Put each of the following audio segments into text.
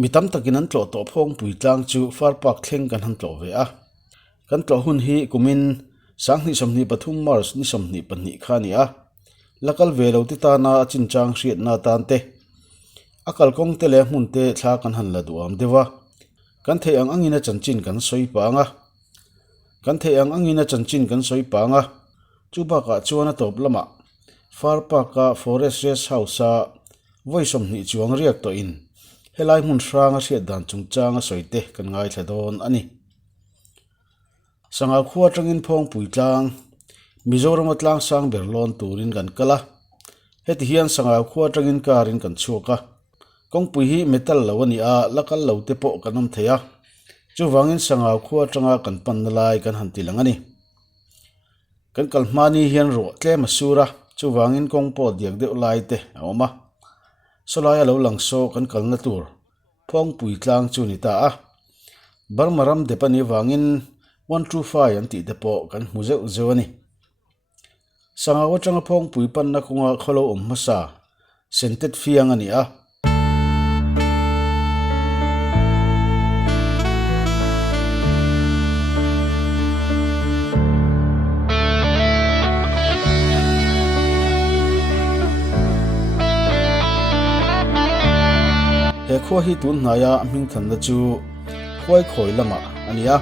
mitam takin an tlo to phong pui tlang chu far pak thleng kan han tlo ve a kan tlo hun hi kumin sangni somni pathum mars ni somni panni khani a lakal velo ti ta na chinchang hriat na tan te akal kong te le hmun te thla kan han la duam dewa kan thei ang angina chanchin kan soi panga kan thei ang angina chanchin kan soi panga chu ba ka chuana top lama far parka forest rest house a voisom ni chuang riak to in helai mun franga hriat dan chungchanga soite kan ngai thladon ani sanga khuwa tangin phong puitlang mizoram atlang sang berlon turin kan kala heti hian sanga khuwa tangin karin kan chuka kong pui hi metal lawani a lakal lo te po kanom theya chu wangin sanga khuwa tanga kan pan lai kan han tilangani kan kalmani hian ro tle masura chu wangin kong po diak de lai te awma solaya lo langso kan kalna tur phong puitlang chu ni ta a barmaram depani wangin 125 anti depo kan muzeu zewani sanga watanga phong pui pan na kunga kholo masa sentet fiang ani a he kho hi tun naya ming than da chu khoi khoi lama ania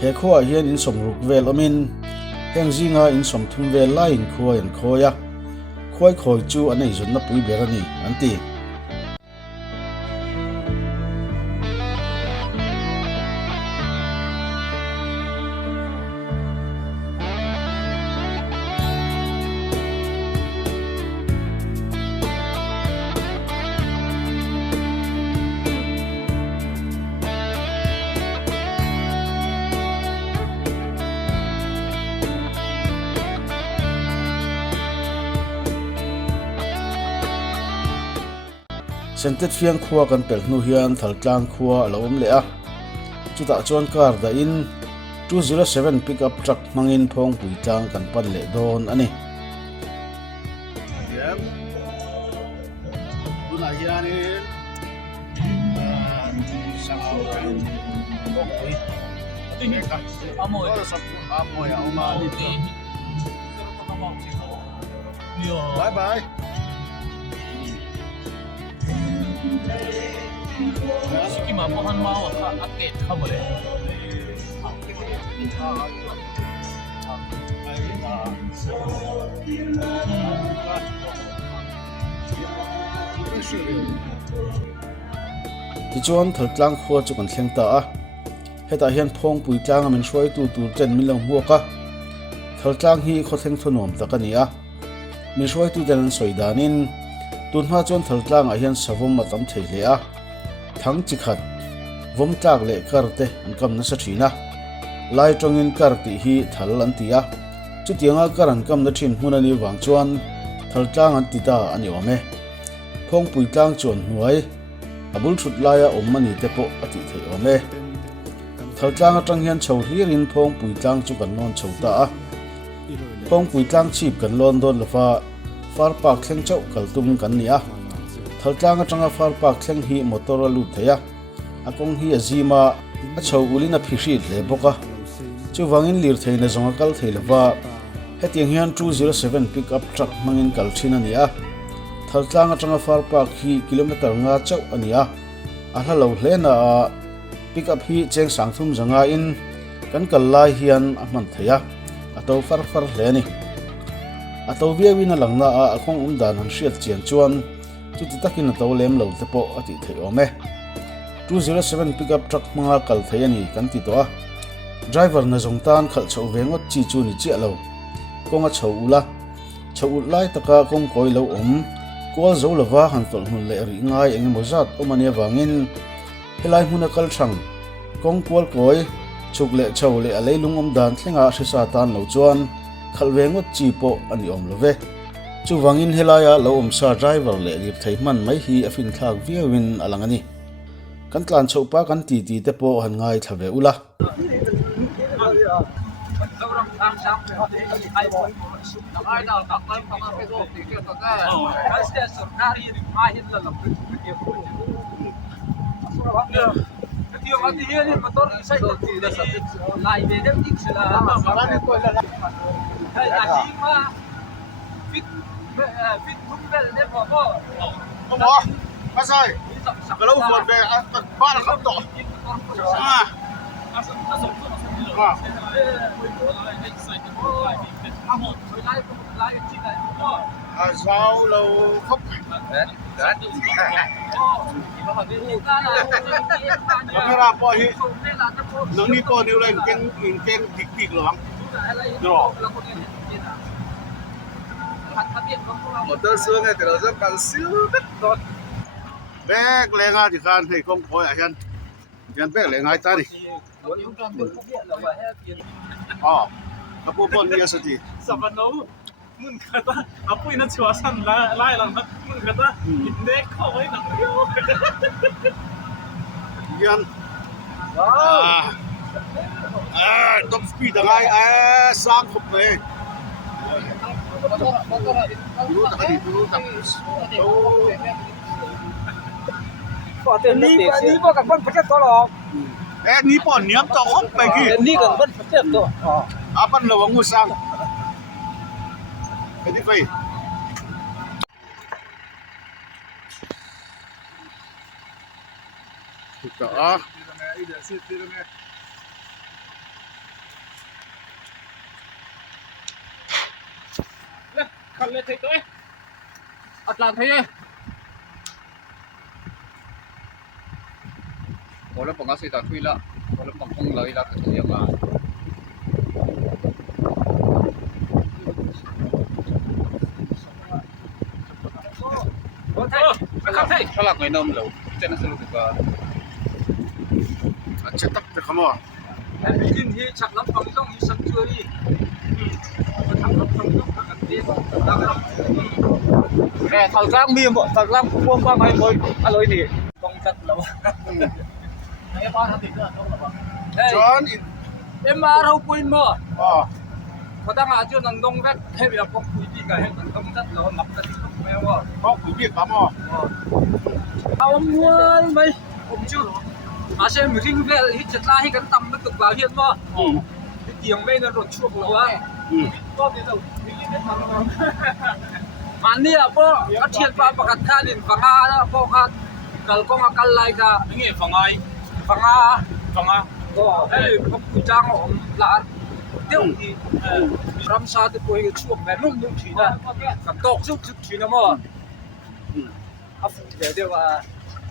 he kho a hian in somruk vel amin heng zinga in somthum vel la in khoi an khoya khoi khoi chu anei zun na pui berani anti sentet fiang khuwa kan pel nu hian thaltlang khuwa alo le a chuta chuan kar da in 207 pickup truck mangin phong puitlang kan pan le don ani yep tuna hian in sangau kan phong pui tinge ka amoy amoy oma ni bye bye Siki mapohan mau aket khabole ti chuan thaltlang khuwa chu kan thleng ta a heta hian phong puitlang amin hroi tu tur ten milong huaka thaltlang hi khotheng thunom takani a mi hroi tu ten soidanin tunha chuan thaltlang a hian savom matam theile a thang chikhat vom tlak le karte an kam na sa thina lai tongin karti hi thal an tia chutianga karan kam na thin hunani wang chuan thaltlang an tita ani ome phong puitlang chon huai abul thut laia ommani te po ati thei ome thaltlang atang hian chho hirin phong puitlang chu kan non chhota a phong puitlang chip kan lon don lafa far park thleng chau kaltum kan nia thaltlang atanga far park thleng hi motor lu theya akong hi azima a chho ulina phihri le boka chu wangin lir theina zonga kal theilawa hetiang hian 207 pickup truck mangin kal thina nia thaltlang atanga far park hi kilometer nga chau ania a halo hlena a pickup hi cheng sangthum zanga in kan kal lai hian a man theya ato far hle ni ato viawina langna a akhong dan han hriat chian chuan chuti takin ato lem lo te po ati thei ome 207 pickup truck manga kal theiani kan ti to a driver na zongtan khal chho vengot chi chu ni chi alo konga chho ula chho lai taka kong koi lo om kol zo lawa han tol hun le ri ngai eng mozat omania wangin helai huna kal thang kong kol koi chuk le chho le alei lungom dan thlenga hrisa tan lo chuan khalwengot chi po ani om love chu wangin helaya lo om sa driver le lir thei man mai hi afin thak viawin alangani kan tlan chopa kan ti te po han ngai thave ula Pati yan yung motor isa ito tira sa lain din din sila. Hay asing ma fit fit kumbel ne po po. Mo, pasay. Kalau phone be para khắp to. Sao lâu khóc. Kamera po hi. Nang ni po niyo lang ken dik lang. Rồi. Motor xưa này thì nó rất càng siêu đất rồi. Bé lên ngay thì khan thì không có ai hen. Hen bé lên ngay ta đi. Kapo po niya sa ti. Sa Panaw, mun kata, apoy na siwasan, lahi lang na, mun kata, hindi ko, ay nakriyo. Yan. Top speed ang ay sang khop na eh. Ni po kan ban paket to lo. Ni po niam to khop pa ki. Ni kan ban paket to. Apan lawang usang. Pwede pa eh. Ito Khăn lên thấy tôi. At lang thấy Wala pa nga sa tuwila. Wala pang kung lagi lahat sa iya ba. thấy. Kalak may nom law. Diyan na sa lugar ka. At cetak na kamo. Em tin hi chak lắm phòng trong hi sân chưa đi. Thằng lắm phòng trong các anh đi. Nè thằng Giang miệng bọn thằng Giang buông qua mày mới lối thì công chất lắm. Em ba thằng nữa không là John em mà đâu quên mà. Có đang ở chỗ nằng đông vét hay bị phong quỷ đi cả hết nằng đông rất là ngập ra thì không mèo à. có quý vị kamo. Ông mua mày ông chưa. À xem mình riêng về hít chật la hít cắn tầm nó cực vào hiện mà. Cái tiếng bên nó rột chuộc lâu á. Có cái đâu. Mà nè po, cái chuyện ba bạc khá liền phẳng á po khá. Kalau kau makan lai ka, Ini fangai, phẳng fanga. Hey, không phụ trang ông là tiêu thì ram sa thì coi cái chuộc về nung nung thủy nè, cầm tóc giúp thủy nè mà. À phụ để điều à.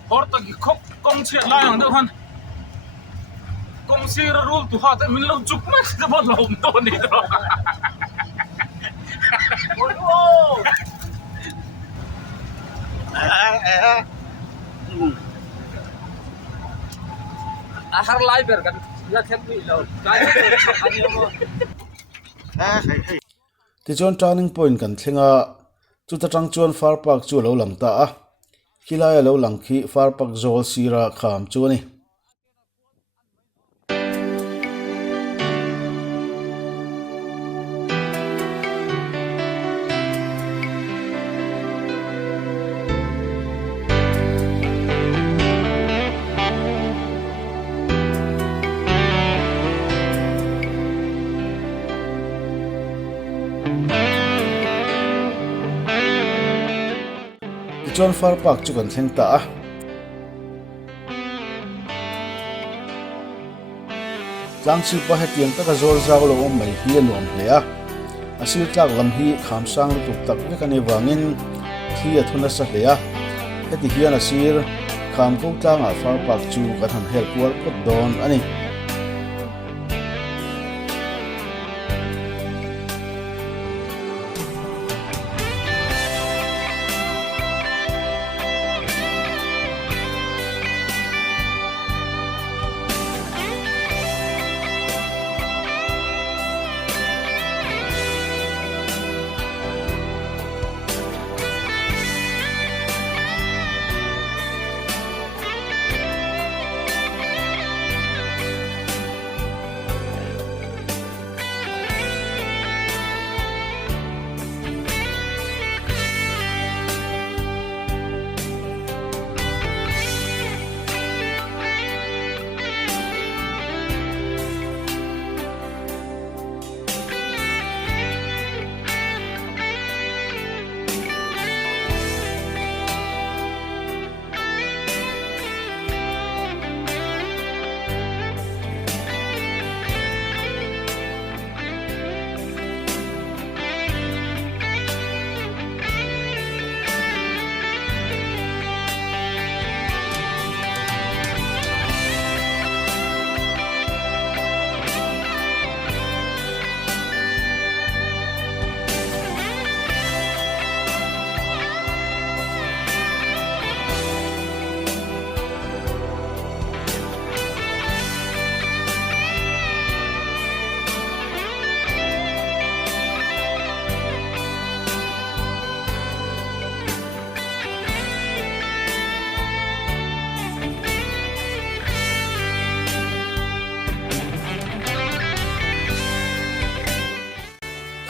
Horta ki khop kong che lai ang dewan. Kong si ra rule tu hat min lo juk na sa ba lo to ni do. Ahar lai ber kan, ya khen mi lo. Lai anh em. Thì chọn turning point kan thlenga chu ta tang chuan far park chu lo lang ta a khilai lo lang khi far park zol sira kham chu ni John far park chu kan thleng ta a tlang chi pa hetiang taka zor zaw lo om mai hi anuam hle a asil tlak lam hi kham sang lu tuk tak ve kan ewangin thi a thuna sa hle a heti hian asir kham ko tlang a far park chu kan han hel kual pot don ani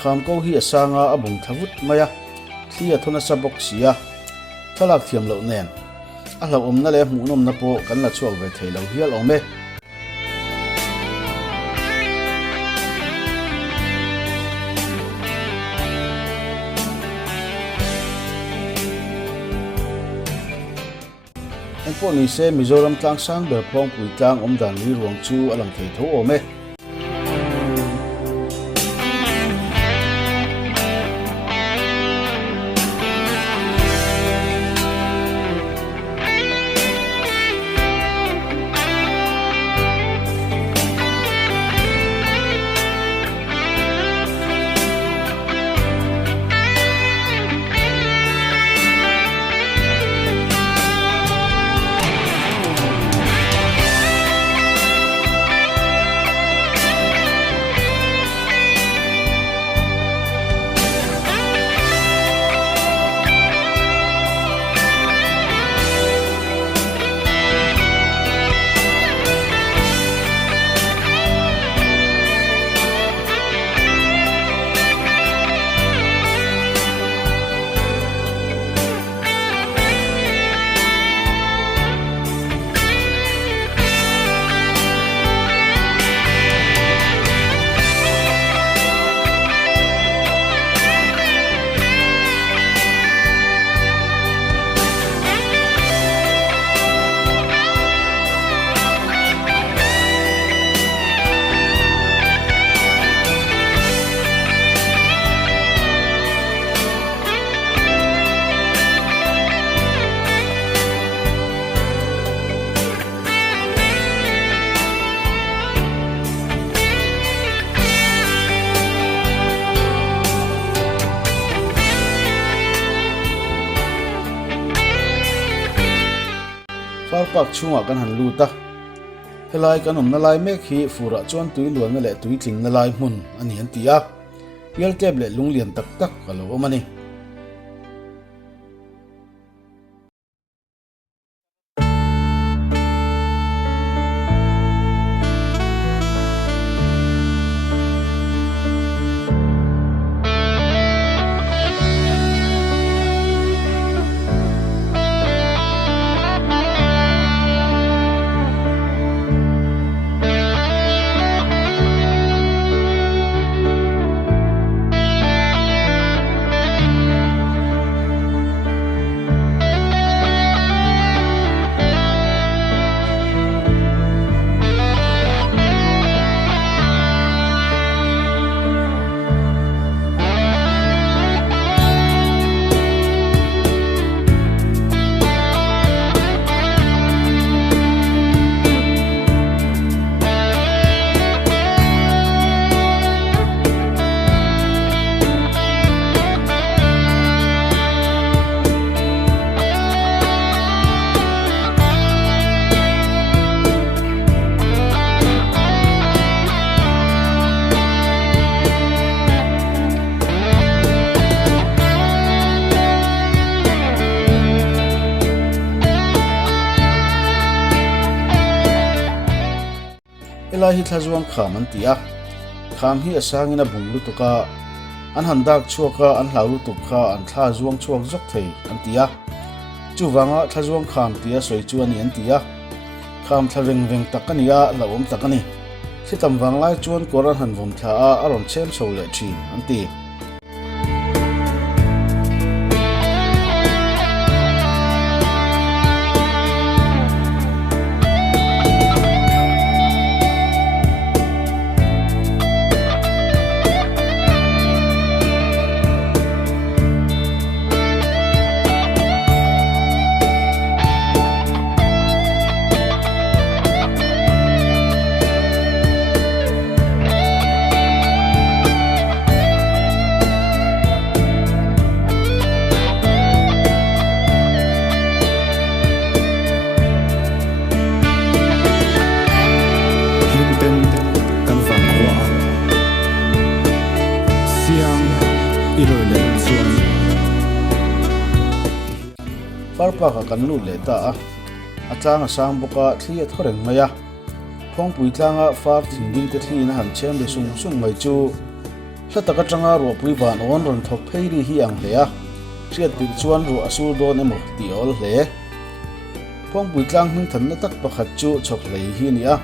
kham ko hi asanga abung thavut maya thlia thona sa box sia thalak thiam lo nen a hlo om na le mu nom na po kan la chuak ve thei lo hial ome en po ni se Mizoram tlang sang ber phong pui tlang om dan ri ruang chu alam thei tho ome farpak chunga kan han lu ta helai kan om na lai mek hi fura chuan tui luan na le tui tling na lai mun ani an tia yel tep le lunglian tak tak kalo omani helai hi thlazuang kham an tia kham hi asangin a bung lu tuka an handak chuaka an hlau lu tuk kha an thla zuang chuak zok thei an tia chuwanga thlazuang kham tia soi chu ani an tia kham thlaweng veng takania la om takani thitam wang lai chuan koran han vom thla a aron chem so le thin an ti farpa ka kan lu le ta a tlang sang boka thli a thoreng maya phong pui tlanga far thingding te thli na han chem le sung sung mai chu taka tanga ro pui van on ron thok phei ri hi ang hle a riat pi chuan ro asul don emo ti ol hle phong pui tlang hming than na tak pakhat chu chok lei hi ni a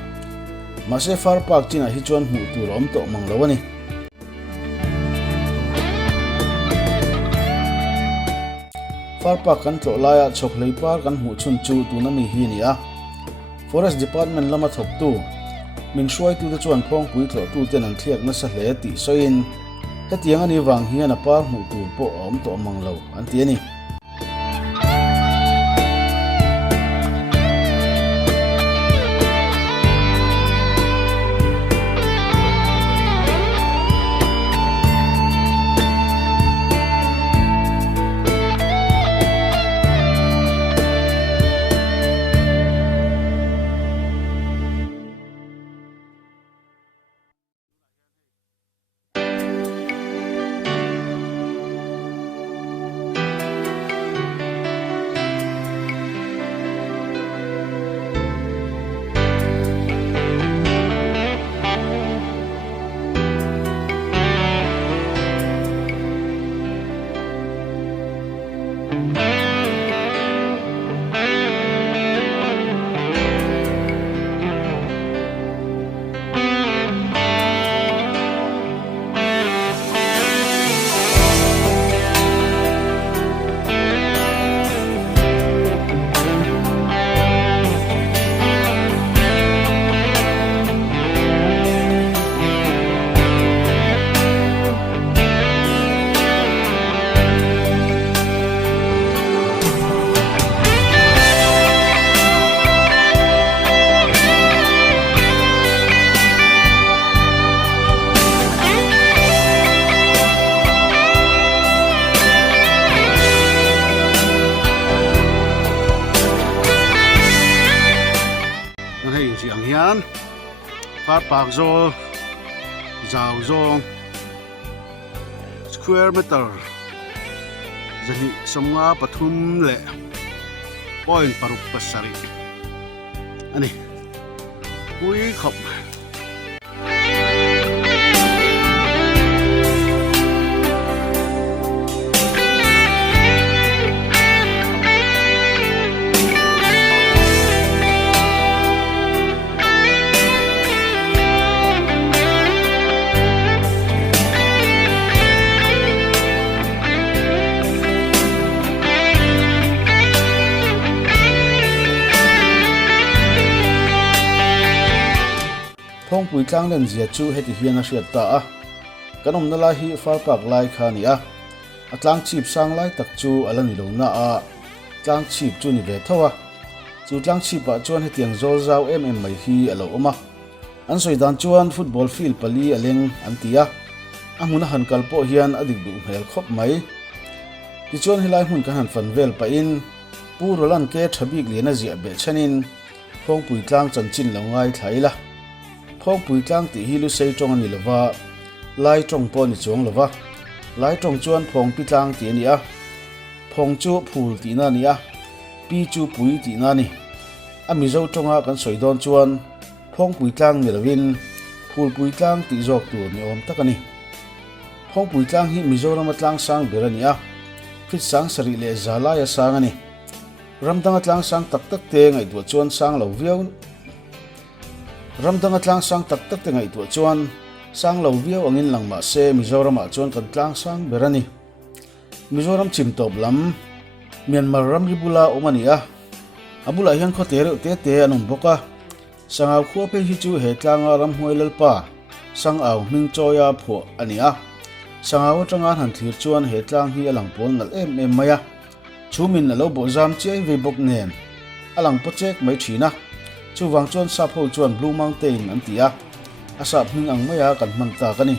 ma se far park china hi chuan hmu tur om to mang lo ani far park kan tlo laia chok lei par kan hmu chun chu tu na mi hi ni a forest department lama thop tu min shuai tu da chuan phong pui tlo tu ten an thliak na sa hle ti soin hetiang ani wang hian a par hmu tur po om to mang lo an ti ani far park zo zau zong square meter zani somnga pathum le point paruk pasari ani pui khop phong pui tlang len zia chu heti hian a hriat ta a kanom na lai hi far park lai kha ni a atlang chip sang lai tak chu alani lo na a tlang chip chu ni ve thowa chu tlang chip a chuan hetiang zol zau mai hi alo oma an soidan chuan football field pali aleng an tia amuna han kalpo hian adik du hmel khop mai ti chuan hilai hun kan han fan vel pa in purolan ke thabik lena zia be chanin phong pui tlang chanchin lo ngai thaila phong pui tlang ti hi lu sei tong ani lova lai tong po ni chong lova lai tong chuan phong pi tlang ti ani a phong chu phul ti na ni a pi chu pui ti na ni ami zo tonga kan soidon chuan phong pui tlang ni lovin phul pui tlang ti jok tu ni om takani phong pui tlang hi mizoram tlang sang berani a phit sang sari le zala ya sang ani ramdang tlang sang tak tak te ngai tu chuan sang lo viau ramdang tlang sang tak tak te ngai tu chuan sang lo viau angin langma se mizoram a chuan kan tlang sang berani mizoram chim top lam myanmar ram ribula omani a abula hian kho te te anon boka sangaw khuwa pe hi chu he tlanga ram hmoilal pa sang aw ming choya pho ania sangaw tanga han thir chuan he tlang hi alang pol nal em maya chumin alo bo jam chei ve bok nen alang project mai thina chu wang chuan sa pho chuan blue mountain an tia asa hming ang maya kan man ta kani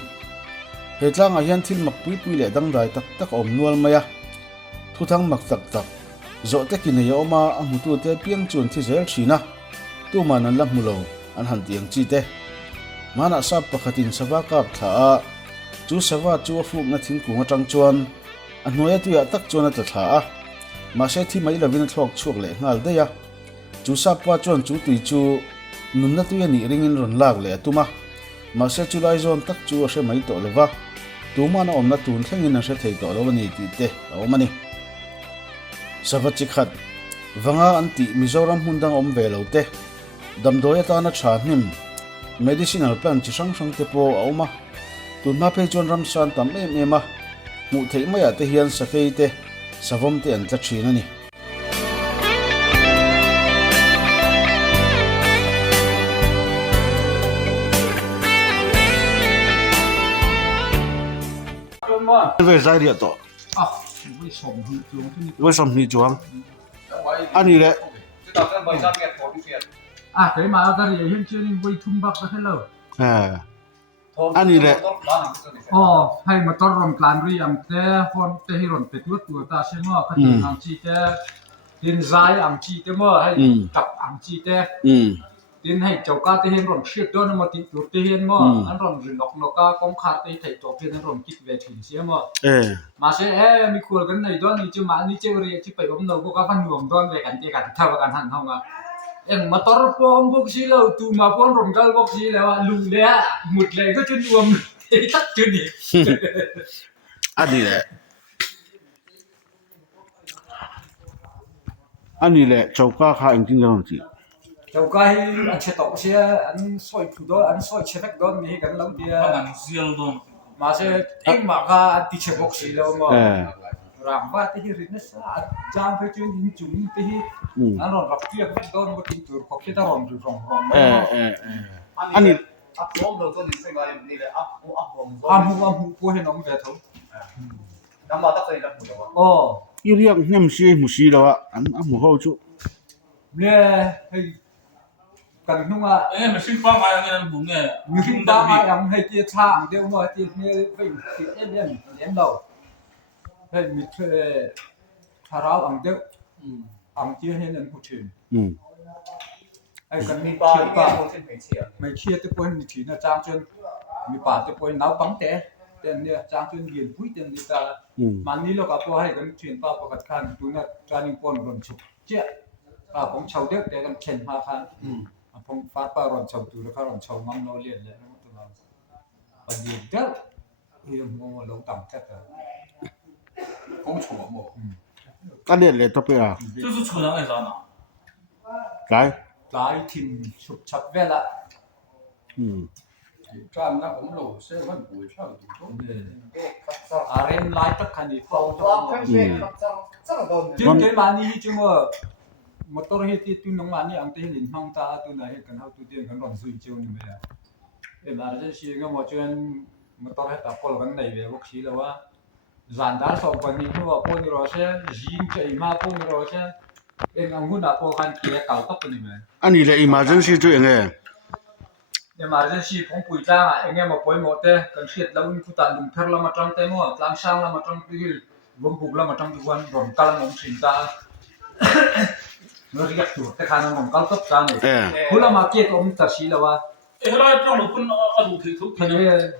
he tlang a hian thil mak pui le dang dai tak tak om nual maya thu thang mak tak tak zo te kin he oma a mutu te piang chuan thi zel thina tu man an lam mulo an han tiang chi te mana sa pakhatin sawa kap tha a chu sawa chu fu na thing ku atang chuan an noya tu ya tak chuan ta tha a ma se thi mai lovin thlok chuk le ngal de ya chu sa pa chuan chu tui chu nun na tu ya ni ringin ron lak le atuma ma se chu lai zon tak chu a se mai to lova tu ma na om na tun thlengin a hre thei to lo ni ti te awmani savachik khat wanga anti Mizoram hundang om ve lo te damdoya ta na tha hnim medicinal plant chi sang sang te po awma tun ma pe chon ram san tam em a mu thei maya te hian sakei te savom te an tla thina ni về giải địa to với sầm hì chuang anh đi đấy cái mà cái gì hiện chưa nên quay thung bắc cái lâu anh đi đấy hay mà tao làm plan riêng em thế con thế hi rồi thế tuốt ta xem mà cái gì làm chi thế tiền giải làm chi thế mà hay tập làm chi thế tiền hay cháu cá thế hiện rồi shit đó nó mà tiền tuốt thế hiện mà anh rồi lọc cá con khát thế thấy cháu thế anh rồi kích về thuyền xem mà sẽ mi khuya cái này đó ni chứ mà ni chơi rồi chứ phải ôm đầu có văn nuông đó về cảnh chơi cảnh thao cảnh hẳn không à em mà tao phong bốc xí lâu tu mà phong rồng cao bốc xí là lù lẽ một lẽ có chân nuông thế tắt chưa nhỉ anh đi đấy anh đi đấy cháu cá khai anh tin rằng gì cháu cái anh sẽ tao sẽ anh soi thủ đó anh soi chế vách đó mi cái lâu đi mà sẽ anh mà cái đi chế bốc xí lâu mà làm ba cái gì nó sao trang phải chuyên đến chúng cái anh rồiรับเรียกđó nóติดตัวเขาคิดว่ารองอยู่anh điผมเราตัวนี้ใช่ไหมนี่แหละผมกูเห็นน้องเด็กเขาน้ำมาตักใส่น้ำหมูตัว yêu riêng nhầm xí một xí đâu ạ anh một hậu chú nè hay cần không ạ mình xin qua mai nghe bụng nghe mình xin ba mai ăn hay chia chạm đều mà chia nghe vậy thì em đầu hay mình thuê thà rau ăn đều ăn chia hay là một chuyện hay cần mình chia ba mình chia tới cuối mình chỉ là trang chân mình bảo tới cuối nấu bánh té tiền nè trang chân điền phúi tiền người ta mà ní lo cả po hay cần chuyện ba po cắt khăn tu na trang những con rồng chụp chia phong chầu đếc để cần khen hoa khăn phong phát ba rồng chầu tu là rồng chầu ngon nó liền lại nó tụi nó còn gì đéc thì mua lẩu tẩm thép rồi phong chầu mà anh đi lấy tập à 就是纯人爱啥呢 cái cái thìn chụp chặt về lại trang nó cũng lỗ sẽ vẫn bùi sao em lại tất cả những phong cho tiếng cái bạn đi chứ mà tôi hay thì tôi nông bạn đi ăn thì liền phong ta tôi này cần học tôi tiền cần còn duy chiêu như vậy em là cái gì cái một chuyện mà tôi hay tập có cái này về bác sĩ làว่า dàn đá sòng còn những cái bộ phim rồi sẽ dính chạy mà phim rồi sẽ em ăn hút đã phô khăn kia cào tóc như vậy anh đi lấy emergency chú anh nghe emergency phong bùi trang à anh em mà bồi một thế cần thiết là chúng ta dùng thơ là mà trong tay mua làm sang là mà trong cái vùng bục là mà trong cái quan rồng cao là mỏng xỉn ta nó riết chuột cái khăn nó mỏng cao tóc ra này hú là mà kia ông ta xí làว่า เอ้เราต้องรู้คุณเอาดูถือทุก thế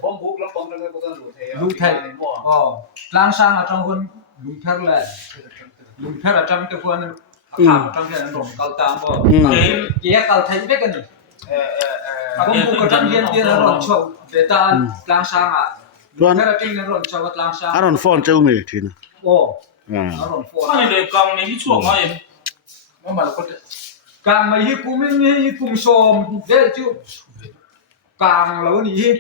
ผมบุกแล้วผมเลยก็ต้องดูเท lũ thầy lang sang ở trong quân lũ thơ ở trong cái quân khám trong cái rồng cao tam bộ kia cao thầy biết cái này không có trong viên tiên là rồng chậu để ta lang sang à lũ thơ ở trên cái rồng chậu vật lang sang anh còn phone châu mày thì nó rồng phun ถ้าในกองในที่ช่วงมาเอง nó mà nó có càng mấy hi cũng mấy cùng xôm đấy chứ càng là cái gì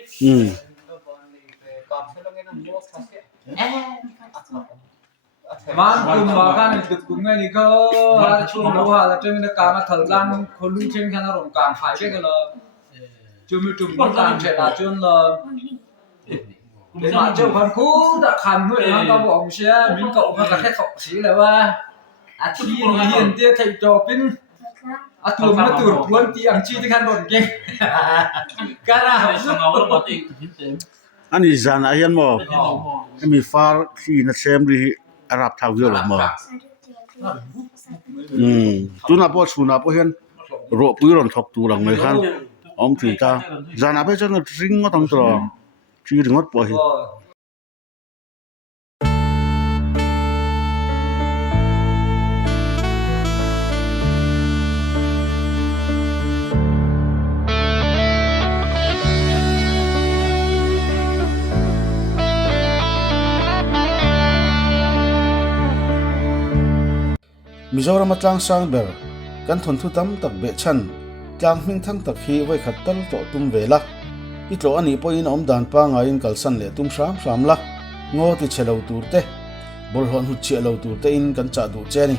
mà cùng mà cái này được cùng ngay thì có chung đâu là trên cái càng là thời gian khôn lưu trên cái nó rộng càng phải cái là chưa mới trùng nó càng sẽ là trên là để mà chưa phần cũ đã khăn người nó có bộ ông xe mình cậu nó là khách học sĩ là ba thì hiện tiền thầy trò pin tuồng nó tuồng cuốn tí ăn chi thì khăn đồn kia cái nào anh đi dàn ai anh mò em bị phá khi nó xem đi Arab thao dưa là mò tu na po chu na po hiền ro pui ron thọc tu lang mai khan ông thì ta dàn ai cho nó ring nó tăng trò chỉ đừng ngót po hi Mizoram atlang sang ber kan thon thu tam tak be chan tlang hming thang tak hi vai khat tal to tum vela itlo ani poin om dan pa nga in kalsan le tum sham la ngo ti chelo turte bol hon hu chelo turte in kan cha du che ni